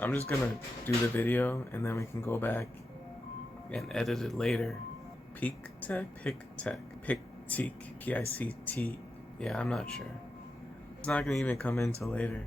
I'm just gonna do the video and then we can go back and edit it later. PICTEK? PICTEK, P-I-C-T. Yeah, I'm not sure. It's not gonna even come in till later.